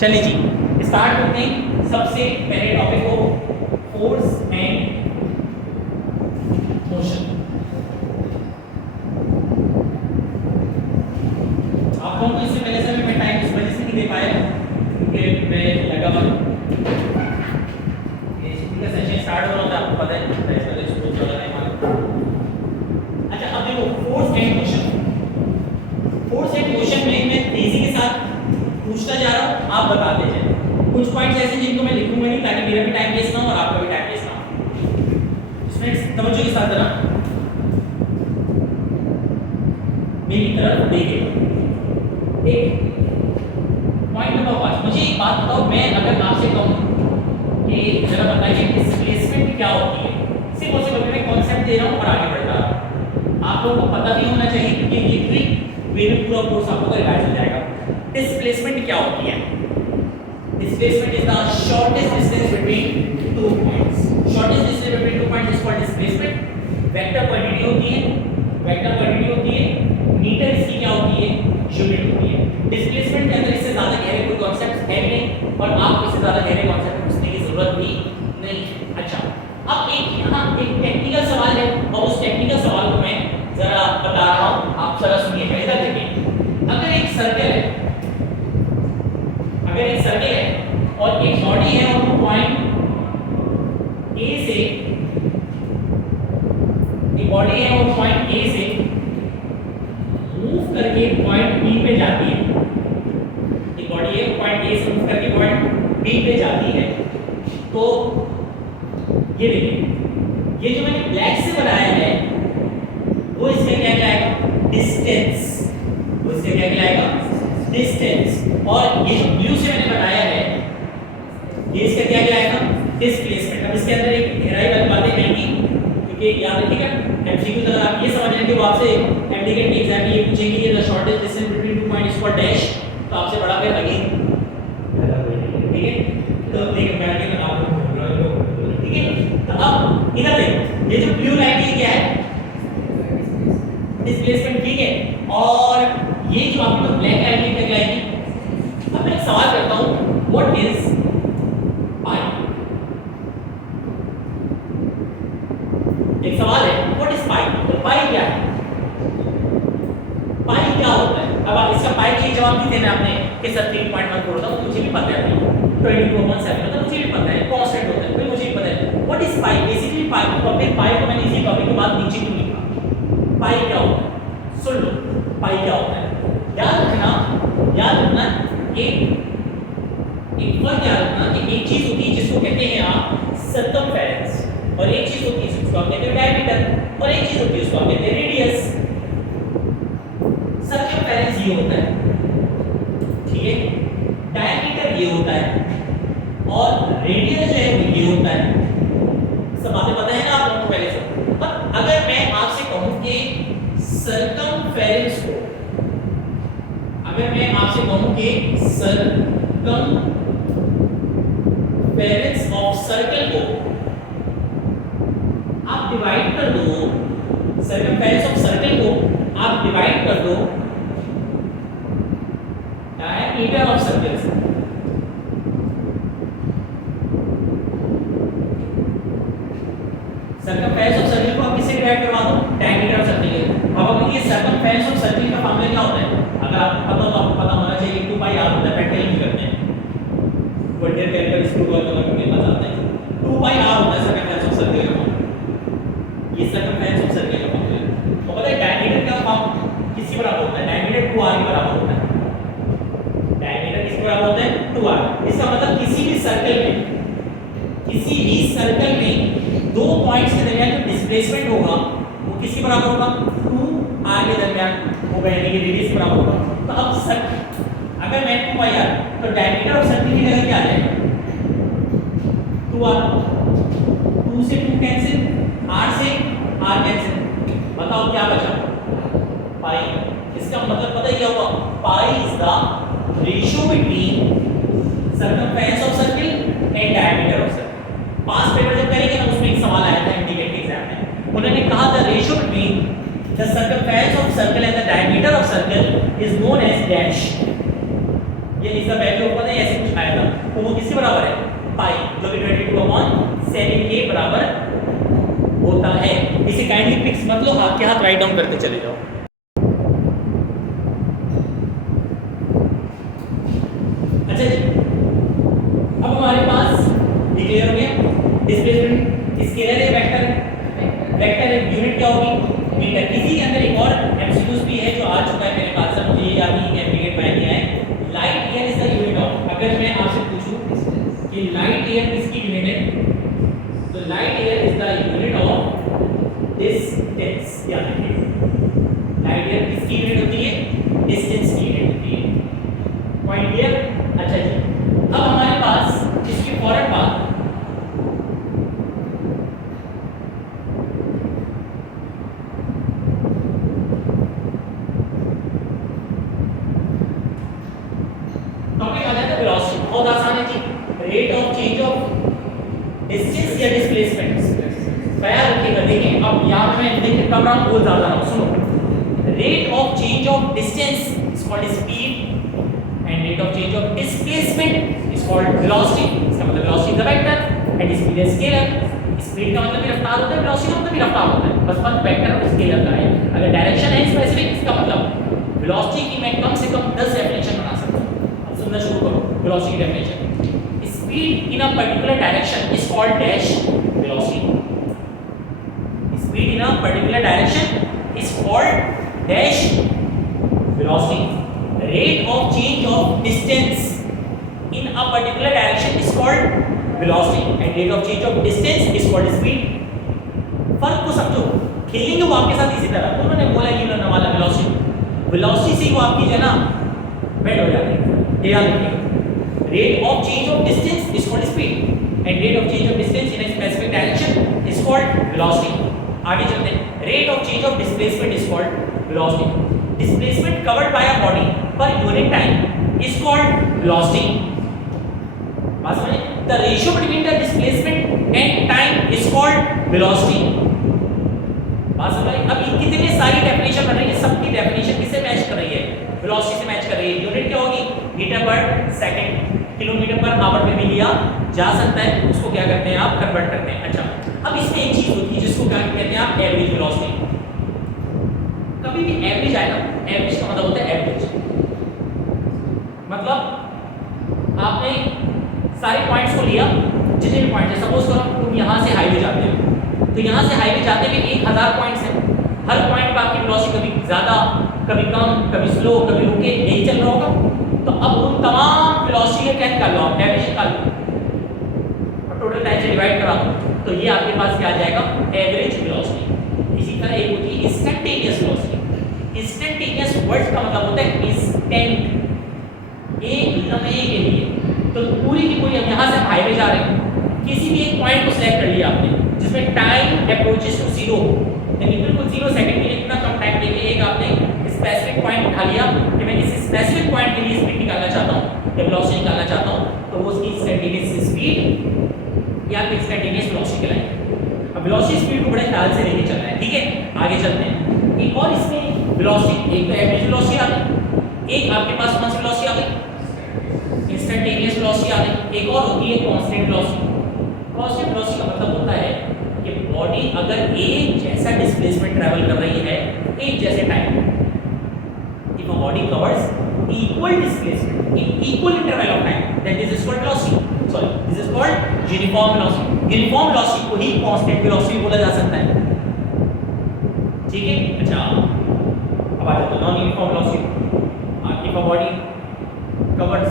चलिए जी स्टार्ट करते हैं सबसे पहले टॉपिक को, फोर्स एंड मोशन। आप लोगों को इससे पहले समय में टाइम इस वजह से नहीं दे पाया क्योंकि मैं लगा हुआ इसका सेशन स्टार्ट हो रहा था, आपको पता है इस वजह से बहुत ज़्यादा टाइम आ गया। अच्छा अब देखो force and motion. Force and motion में मैं तेजी के साथ पूछता जा रहा हूँ, आप बताते जाए। कुछ पॉइंट्स ऐसे जिनको मैं लिखूंगा नहीं ताकि मेरा भी टाइम वेस्ट ना हो और आपका भी टाइम वेस्ट ना हो। स्टूडेंट्स समझो के साथ जरा मेरी तरफ देखिए। एक पॉइंट नंबर 5, मुझे एक बात बताओ, मैं अगर आपसे कहूँ कि जरा बताइए डिस्प्लेसमेंट क्या होती है, सिर्फ और सिर्फ मैं कॉन्सेप्ट दे रहा हूँ और आगे बढ़ रहा हूँ। आप लोगों को पता भी होना चाहिए क्योंकि ये ट्रिक वे में पूरा कोर्स आपको रिवाइज हो जाएगा। डिस्प्लेसमेंट क्या होती है? Displacement is the shortest distance between two points. Shortest distance between two points is called displacement. Vector quantity होती है, मीटर इसकी क्या होती है? यूनिट होती है। डिस्प्लेसमेंट के अंदर इससे ज्यादा गहरे कोई कॉन्सेप्ट्स है नहीं और आपको इससे ज्यादा गहरे कॉन्सेप्ट पूछने की जरूरत भी नहीं है। अच्छा अब एक यहाँ एक टेक्निकल सवाल है और उस टेक्निकल सवाल को मैं जरा बता रहा हूँ, आप जरा सुनिए। इधर देखिए, अगर एक सर्कल है और एक बॉडी है और वो पॉइंट ए से मूव करके पॉइंट बी पे जाती है। एक बॉडी है, पॉइंट ए से मूव करके पॉइंट बी पे जाती है। तो ये देखिए, ये जो मैंने ब्लैक से बनाया है वो इसका क्या कहलाएगा? डिस्टेंस। और ये जो ब्लू से मैंने बनाया है ये इसका क्या कहलाएगा? डिस्प्लेसमेंट। अब इसके अंदर एक गहराई वाली बातें कहेंगी क्योंकि याद रखिएगा एमसीक्यू अगर आप ये समझ लें कि वो आपसे एमडीकेट के एग्जाम में ये पूछेंगे कि the shortest distance between two points for dash, तो आपसे बड़ा फिर लगे, ठीक है? तो देखिए बैठ के आप लोग, ठीक है? तो अब इधर देखो, ये जो ब्लू लाइन है क्या है? डिस्प्लेसमेंट, ठीक है? और ये जो आपके पास ब्लैक लाइन है क्या कहलाएगी? अब मैं एक सवाल करता हूं, व्हाट इज पाई? एक सवाल है, व्हाट इज पाई? तो पाई क्या है? पाई क्या होता है? अब आप इसका पाई के जवाब नहीं देना आपने कि सर 3.1 होता है, मुझे भी पता है भाई 22/7 होता है, मुझे भी पता है कांस्टेंट होता है, मुझे भी पता है। What is pi? बेसिकली पाई को अपने पाई को मैंने इसी टॉपिक के बाद नीचे क्यों लिखा? पाई क्या होता है? सुन लो, पाई क्या होता है? याद रखना एक फर्क याद रखना कि एक चीज होती है जिसको कहते हैं आप सर्कमफेरेंस और एक चीज होती है जिसको आप कहते हैं डायमीटर और एक चीज होती है जिसको आप कहते हैं रेडियस। सर्कमफेरेंस ये होता है, ठीक है? डायमीटर ये होता है और रेडियस जो है वो ये होता है। सब बातें पता है ना आप लोगों को पहले से। अब अगर मैं आपसे कहूं कि सर्कमफेरेंस को, अगर मैं आपसे कहूं कि सर्कमफेरेंस ऑफ सर्कल को आप डिवाइड कर दो, सर्कमफेरेंस ऑफ सर्कल को आप डिवाइड कर दो डायमीटर ऑफ सर्कल से। सर्कमफेरेंस ऑफ सर्कल को आप किससे डिवाइड करवा दो? डायमीटर ऑफ सर्कल से। अब अगर ये सर्कमफेरेंस ऑफ सर्कल का फॉर्मूला क्या होता है? अगर आपको पता हो तो आपको पता होना चाहिए, 2 पाई आर होता है, प्रैक्टिकल भी करते हैं, वर्टिकल कैलिपर स्क्रू और कलर में बताते हैं। 2 पाई आर होता है सर्कमफेरेंस ऑफ सर्कल का फॉर्मूला, ये सर्कमफेरेंस ऑफ सर्कल का फॉर्मूला है। तो पता है डायमीटर का फॉर्म किसके बराबर होता है? डायमीटर 2r के बराबर होता है। डायमीटर किसके बराबर होता है? 2r। इसका मतलब किसी भी सर्कल में दो पॉइंट्स के दरमियान जो डिस्प्लेसमेंट होगा वो किसके बराबर होगा? 2r के दरमियान होगा, यानी कि रेडियस के बराबर होगा। तो अब अगर मैं 2 पाई r, तो डायमीटर ऑफ सर्कल की जगह क्या आ जाएगा? 2r। 2 से 2 कैंसिल, r से r कैंसिल, बताओ क्या बचा? पाई। इसका मतलब पता ही क्या हुआ? Pi is the ratio between circumference of circle and diameter of circle. Past paper जब करेंगे ना उसमें एक सवाल आया था एमडीकेट के एग्जाम में, उन्होंने कहा the ratio between the circumference of circle and the diameter of circle is known as dash, ये इज द वैल्यू ऑफ ऐसे कुछ आया था, तो वो किसके बराबर है? पाई, जो कि 22/7 के बराबर होता है। इसे काइंडली फिक्स मत लो, हाथ के हाथ राइट डाउन करते चले जाओ। अच्छा जी, अब हमारे पास ये क्लियर हो गया। डिस्प्लेसमेंट स्केलर है, वेक्टर है। वेक्टर है, यूनिट क्या होगी? मीटर। इसी के अंदर एक और एमसीक्यूज भी है जो आ चुका है मेरे पास, मुझे ये याद नहीं है, एप्लीकेट में किया है। Light year is the unit of, अगर मैं आपसे पूछूं कि लाइट ईयर किसकी यूनिट है, तो light year is the unit of distance. याद रखिए, लाइट ईयर किसकी यूनिट होती है? डिस्टेंस की यूनिट होती है। Point clear? अच्छा जी, अब हमारे पास इसकी फौरन बाद टॉपिक आ जाता है वेलोसिटी। बहुत आसान है जी, rate of change of distance या डिस्प्लेसमेंट। ख्याल रखिएगा, देखिए अब यहाँ पे मैं लिख कम रहा हूँ, बहुत ज्यादा रहा हूँ, सुनो। Rate of change of distance is called speed and rate of change of displacement is called velocity. इसका मतलब velocity is the vector and speed is scalar. Speed का मतलब भी रफ्तार होता है, वेलोसिटी का मतलब भी रफ्तार होता है, बस फर्क वेक्टर और स्केलर का है। अगर डायरेक्शन है स्पेसिफिक, इसका मतलब वेलोसिटी की मैं कम से कम 10 डेफिनेशन बना सकता हूं। अब सुनना शुरू करो वेलोसिटी की definition. Speed in a particular direction is called dash velocity. Speed in a particular direction is called dash velocity. Rate of change of distance in a particular direction is called velocity and rate of change of distance is called speed। फर्क को समझो, खेलेंगे वो आपके साथ इसी तरह। उन्होंने बोला कि उन्होंने वाला वेलोसिटी से वो आपकी जो है ना बेड हो जाती है। याद रखिएगा, rate of change of distance is called speed and rate of change of distance in a specific direction is called velocity. आगे चलते हैं, rate of change of displacement is called velocity. Displacement covered by a body per unit time is called velocity. बात समझे? The ratio between the displacement and time is called velocity। बात समझ? अब कितनी सारी डेफिनेशन बन रही है, सबकी डेफिनेशन किससे मैच कर रही है? वेलोसिटी से मैच कर रही है। यूनिट क्या होगी? मीटर पर सेकंड, किलोमीटर पर आवर में भी लिया जा सकता है, उसको क्या करते हैं आप? कन्वर्ट करते हैं। अच्छा, अब इसमें एक चीज होती है जिसको क्या कहते हैं आप? Average velocity. कभी भी एवरेज आए ना, एवरेज का मतलब होता है एवरेज, मतलब आपने सारे पॉइंट्स को लिया, जितने भी पॉइंट्स है, सपोज करो तुम यहाँ से हाईवे जाते हो, तो यहाँ से हाईवे जाते हुए 1000 पॉइंट्स हैं। हर पॉइंट पर आपकी वेलोसिटी कभी ज़्यादा, कभी कम, कभी स्लो, कभी रुके, यही चल रहा होगा। तो अब उन तमाम वेलोसिटी का क्या निकाल लो आप? एवरेज निकाल लो और टोटल टाइम से डिवाइड करा दो, तो ये आपके पास क्या आ जाएगा? Average velocity. इसी तरह एक होती है इंस्टेंटेनियस वेलोसिटी। इंस्टेंटेनियस वर्ड का मतलब होता है इंस्टेंट, एक लम्हे के लिए। तो पूरी की पूरी, अब यहाँ से हाईवे जा रहे हैं, किसी भी एक पॉइंट को सिलेक्ट कर लिया आपने जिसमें टाइम अप्रोचेस टू 0, यानी बिल्कुल 0 सेकंड के लिए इतना कम टाइम के लिए एक आपने स्पेसिफिक पॉइंट उठा लिया कि मैं इस स्पेसिफिक पॉइंट के लिए स्पीड निकालना चाहता हूँ या वेलोसिटी निकालना चाहता हूँ, तो वो उसकी इंस्टेंटेनियस स्पीड या फिर इंस्टेंटेनियस वेलोसिटी कहलाएगी। अब वेलोसिटी स्पीड को बड़े ख्याल से लेके चलना है, ठीक है? आगे चलते हैं। एक और इसमें वेलोसिटी, एक तो एवरेज वेलोसिटी आ गई, एक आपके पास कौन सी वेलोसिटी आ गई? इंस्टेंटेनियस वेलोसिटी आ गई। एक और होती है कांस्टेंट वेलोसिटी। कांस्टेंट वेलोसिटी का मतलब होता है कि बॉडी अगर एक जैसा डिस्प्लेसमेंट ट्रैवल कर रही है एक जैसे time, if a body covers equal displacement in equal interval of time, that is called velocity. Sorry, this is called uniform velocity. Uniform velocity को ही कांस्टेंट वेलोसिटी बोला जा सकता है, ठीक है? अच्छा, अब आ जाते हैं non uniform velocity. If a body covers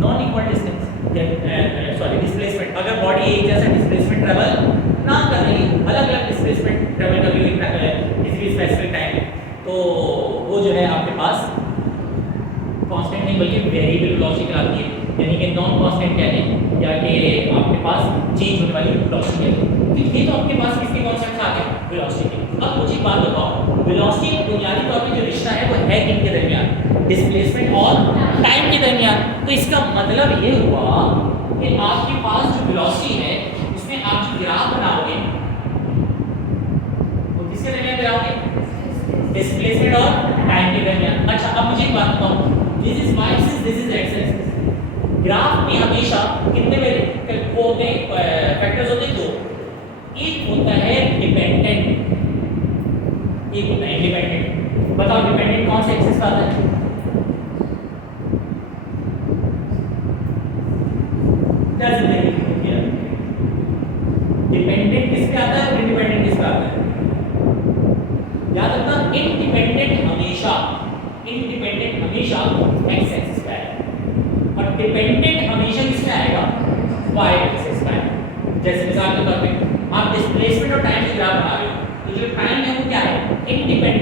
non equal distance, displacement, अगर बॉडी एक जैसा डिस्प्लेसमेंट ट्रैवल ना कर रही है, अलग अलग डिस्प्लेसमेंट ट्रैवल कर रही है किसी भी स्पेसिफिक टाइम, तो वो जो है आपके पास कांस्टेंट नहीं बल्कि वेरिएबल वेलोसिटी कहलाती है, यानी कि नॉन कांस्टेंट कह लें या कि आपके पास चेंज होने वाली वेलोसिटी है। तो ये तो आपके पास किसके कॉन्सेप्ट्स आ गए? वेलोसिटी के। अब मुझे बात बताओ, वेलोसिटी बुनियादी तौर पे जो रिश्ता है वो है किनके दरमियान? डिस्प्लेसमेंट और टाइम के दरमियान। तो इसका मतलब ये हुआ कि आपके पास जो वेलोसिटी है उसमें आप जो ग्राफ बनाओगे वो किसके दरमियान गिराओगे? डिस्प्लेसमेंट और टाइम के दरमियान। अच्छा अब मुझे एक बात बताओ, this is Y axis, this is X axis. Graph में हमेशा कितने वो होते हैं, फैक्टर्स होते हैं दो। एक होता है डिपेंडेंट, एक होता है इंडिपेंडेंट। बताओ डिपेंडेंट कौन से एक्सिस का आता है? डिपेंडेंट किस पे आता है और इंडिपेंडेंट किस पे आता है? याद रखना, इंडिपेंडेंट हमेशा एक्स एक्सिस पे आएगा और डिपेंडेंट हमेशा किस पे आएगा? वाई एक्सिस पे आएगा। जैसे मिसाल के तौर पे आप डिस्प्लेसमेंट और टाइम की ग्राफ बना रहे हो, तो जो टाइम है वो क्या है? इंडिपेंडेंट